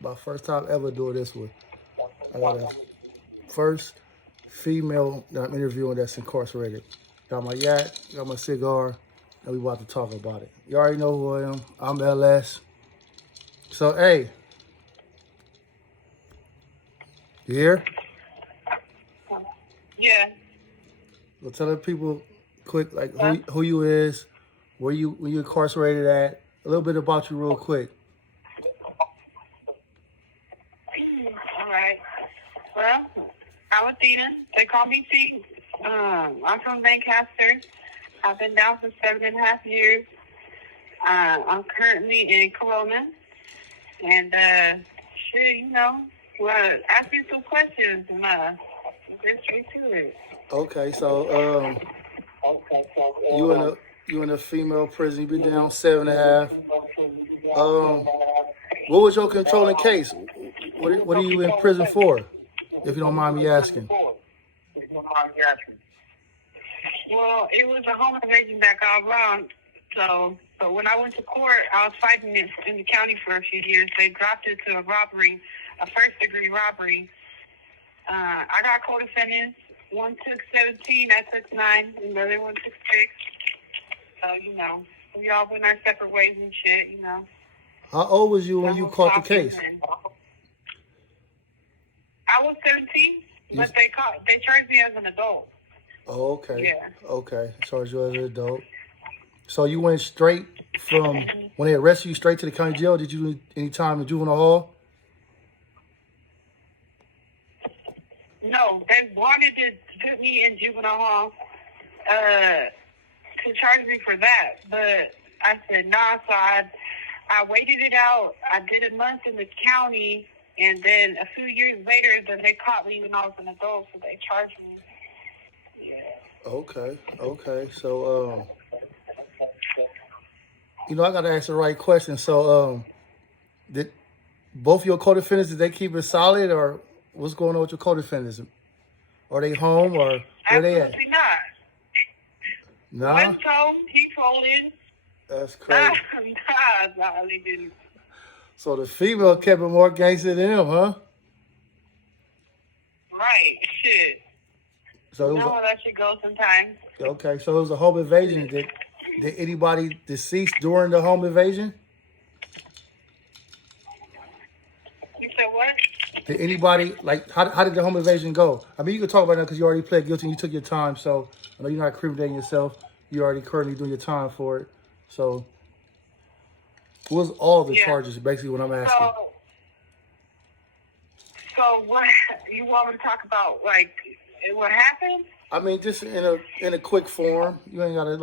My first time ever doing this one. I got a first female that I'm interviewing that's incarcerated. Got my yak, got my cigar, and we about to talk about it. You already know who I am. I'm LS. So, hey, you here? Yeah. Well, tell the people quick, like Huh? who you is, where you incarcerated at, a little bit about you real quick. All right. Well, I'm Athena. They call me T. I'm from Lancaster. I've been down for 7.5 years. I'm currently in Corona. And, well, ask me some questions and get straight to it. Okay, so you in a female prison. You been down 7.5. What was your controlling case? What are you in prison for? If you don't mind me asking. Well, it was a home invasion that got wrong. So when I went to court, I was fighting it in the county for a few years. They dropped it to a robbery, a first-degree robbery. I got co-defendants. One took 17, I took 9, and the other one took 6. So, we all went our separate ways and shit. How old was you when you caught the case? I was 17, but they charged me as an adult. Oh, okay. Yeah. Okay. Charged you as an adult. So you went straight from when they arrested you straight to the county jail? Did you do any time in juvenile hall? No, they wanted to put me in juvenile hall to charge me for that, but I said nah. So I waited it out. I did a month in the county, and then a few years later, then they caught me when I was an adult, so they charged me. Yeah. Okay. So I got to ask the right question. So did both your co-defendants, did they keep it solid, or what's going on with your co-defendants? Are they home, or where they at? Absolutely not. Nah? West home, he folded. That's crazy. Nah, they didn't. So the female kept it more gangster than him, huh? Right, shit. So You know how that shit goes sometimes. Okay, so it was a home invasion. Did anybody deceased during the home invasion? You said what? Did anybody, like, how did the home invasion go? I mean, you can talk about that because you already pled guilty and you took your time. So I know you're not incriminating yourself. You're already currently doing your time for it. So what was all the charges, basically, what I'm asking? So what, you want me to talk about, like, what happened? I mean, just in a quick form. You ain't got to,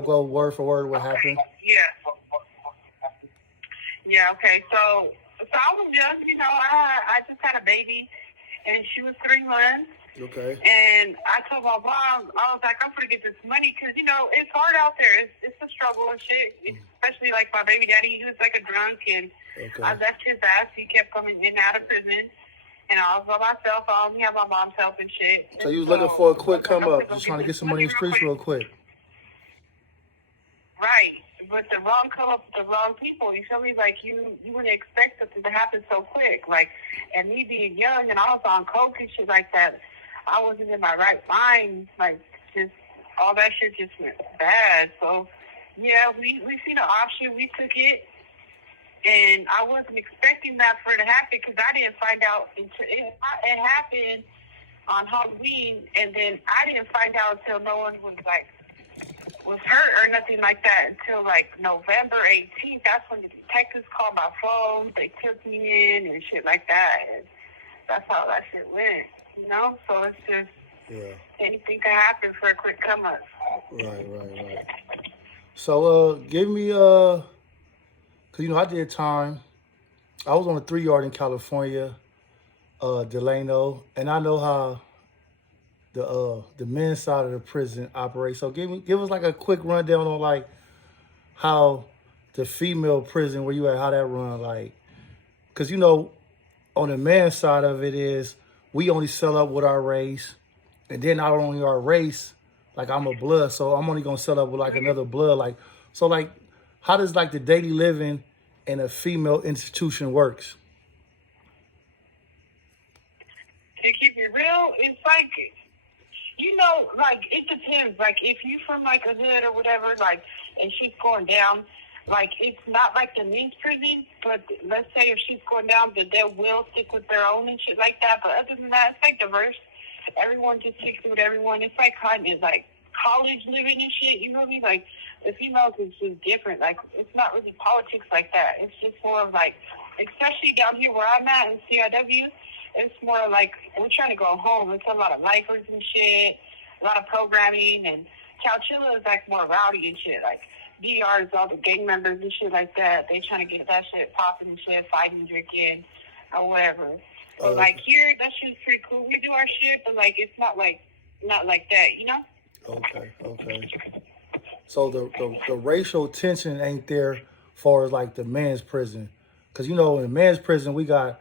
go word for word what happened. Yeah, okay. So I was young, I just had a baby, and she was 3 months. Okay. And I told my mom, I was like, I'm going to get this money because, it's hard out there. It's a struggle and shit, especially like my baby daddy. He was like a drunk, and I left his ass. He kept coming in and out of prison. And I was by myself. I only have my mom's help and shit. So you was looking for a quick come up, just trying to get some money in the streets real quick. Right. But the wrong come up with the wrong people. You feel me? Like, you wouldn't expect something to happen so quick. Like, and me being young and I was on coke and shit like that, I wasn't in my right mind. Like, just all that shit just went bad. So, yeah, we seen an option. We took it. And I wasn't expecting that for it to happen because I didn't find out until it happened on Halloween. And then I didn't find out until no one was hurt or nothing like that until like November 18th. That's when the detectives called my phone. They took me in and shit like that. And that's how that shit went, So it's just anything can happen for a quick come up. Right. So give me because I did time. I was on a 3-yard in California, Delano, and I know how the men's side of the prison operates. So give us like a quick rundown on like how the female prison where you at, how that run, like, because on the men's side of it is we only sell up with our race, and then not only our race, like I'm a blood, so I'm only gonna sell up with like another blood, like so like how does like the daily living in a female institution works? real, it's like, you know, like, it depends. Like, if you from, like, a hood or whatever, like, and she's going down, like, it's not like the men's prison, but let's say if she's going down, that they will stick with their own and shit like that. But other than that, it's, like, diverse. Everyone just sticks with everyone. It's, like, kind of, like, college living and shit, you know what I mean? Like, the females is just different. Like, it's not really politics like that. It's just more of, like, especially down here where I'm at in CIW, it's more like we're trying to go home. It's a lot of lifers and shit, a lot of programming, and Chowchilla is like more rowdy and shit. Like DR is all the gang members and shit like that. They trying to get that shit popping and shit, fighting, drinking, or whatever. So like here, that shit's pretty cool. We do our shit, but like it's not like that, you know? Okay. So the racial tension ain't there far as like the men's prison, because you know in the men's prison we got.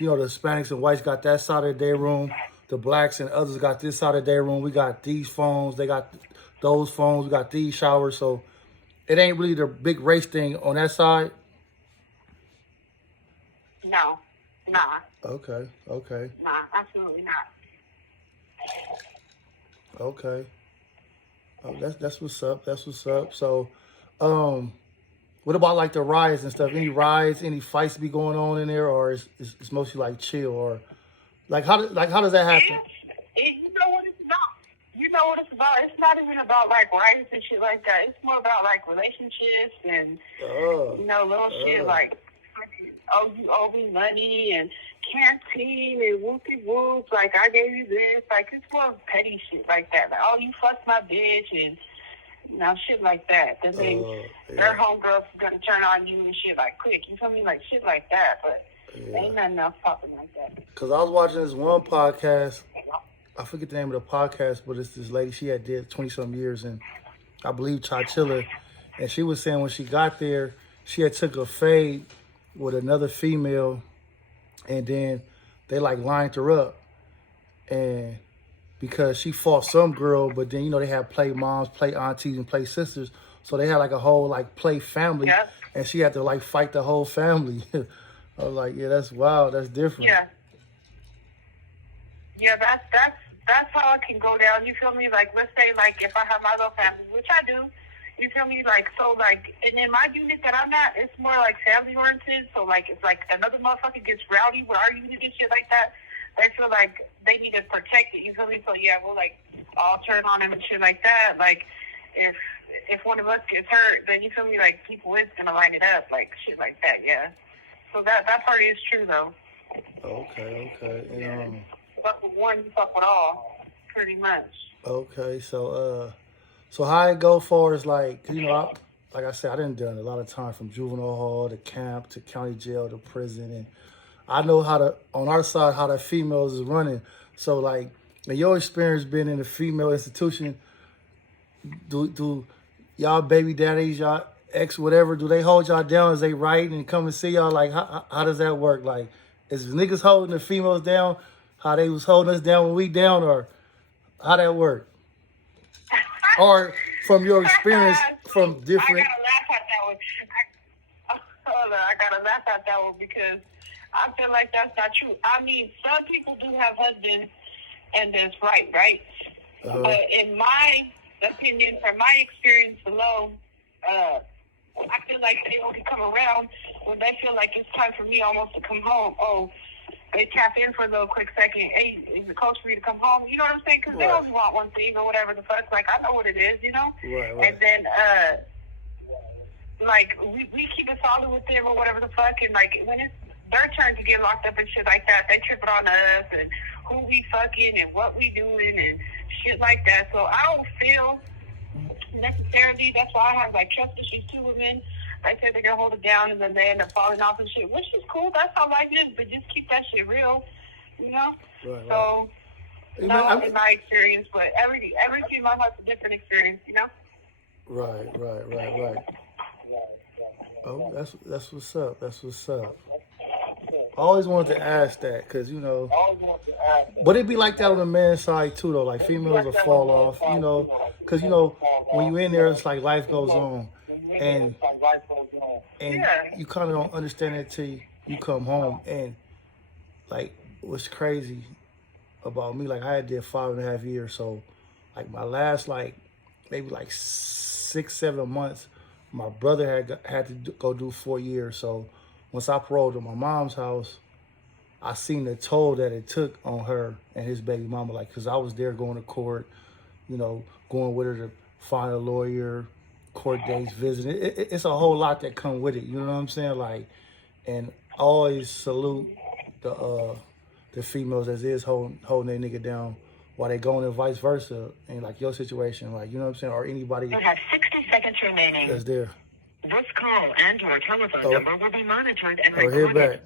You know, the Hispanics and whites got that side of their room. The blacks and others got this side of their room. We got these phones. They got those phones. We got these showers. So it ain't really the big race thing on that side. No. Nah. Okay. Nah, absolutely not. Okay. Oh, that's what's up. So, what about like the riots and stuff? Any riots, any fights be going on in there, or it's mostly like chill, or like how does that happen? You know what it's about. You know what it's about. It's not even about like riots and shit like that. It's more about like relationships and you know little shit like oh you owe me money and canteen and whoopie whoops like I gave you this like it's more petty shit like that. Like oh you fucked my bitch and. You know, shit like that. Then their homegirl's gonna turn on you and shit like quick. You feel me? Like shit like that. But ain't nothing else popping like that. Cause I was watching this one podcast. I forget the name of the podcast, but it's this lady. She had did 20-some years, and I believe Chowchilla. And she was saying when she got there, she had took a fade with another female, and then they like lined her up, and. Because she fought some girl, but then, you know, they had play moms, play aunties, and play sisters. So they had like a whole like play family. Yeah. And she had to like fight the whole family. I was like, yeah, that's wild. That's different. Yeah, that's how it can go down. You feel me? Like, let's say, like, if I have my little family, which I do, you feel me? Like, so, like, and in my unit that I'm at, it's more like family-oriented. So, like, it's like another motherfucker gets rowdy with our unit and shit like that. They feel like they need to protect it. You feel me? So yeah, we'll like all turn on them and shit like that. Like if one of us gets hurt, then you feel me? Like people is gonna line it up, like shit like that. Yeah. So that part is true though. Okay. Fuck with one, you fuck with all, pretty much. Okay, so how it go far as like you know, like I said, I done a lot of time from juvenile hall to camp to county jail to prison and. I know on our side, how the females is running. So, like, in your experience being in a female institution, do y'all baby daddies, y'all ex whatever, do they hold y'all down as they write and come and see y'all? Like, how does that work? Like, is niggas holding the females down, how they was holding us down when we down, or how that work? Or from your experience from different... I gotta laugh at that one. I gotta laugh at that one because... I feel like that's not true. I mean, some people do have husbands, and that's right? But in my opinion, from my experience alone, I feel like they only come around when they feel like it's time for me almost to come home. Oh, they tap in for a little quick second. Hey, is it close for you to come home? You know what I'm saying? Because they only want one thing or whatever the fuck. Like, I know what it is, you know? Right. And then, like, we keep it solid with them or whatever the fuck. And, like, when it's their turn to get locked up and shit like that, they trip it on us and who we fucking and what we doing and shit like that. So I don't feel necessarily, that's why I have like trust issues too with men. They say they're gonna hold it down and then they end up falling off and shit, which is cool. That's how life is, but just keep that shit real, you know? Right. So no, in my experience, but every female has a different experience, you know? Right. Oh, that's what's up. I always wanted to ask that because, you know, but it'd be like that on the men's side too, though. Like females will fall off, you know, because, you know, when you're in there, it's like life goes on. And you kind of don't understand it till you come home. And, like, what's crazy, about me. Like I had did 5.5 years, so like my last maybe 6, 7 months, my brother had to go do 4 years. So once I paroled to my mom's house, I seen the toll that it took on her and his baby mama. Like, cause I was there going to court, going with her to find a lawyer, court dates, visiting. It's a whole lot that come with it. You know what I'm saying? Like, and I always salute the females as is holding their nigga down while they going and vice versa. And like your situation, like, you know what I'm saying? Or anybody. You have 60 seconds remaining. That's there. This call and your telephone number will be monitored and Oh, hit recorded. back.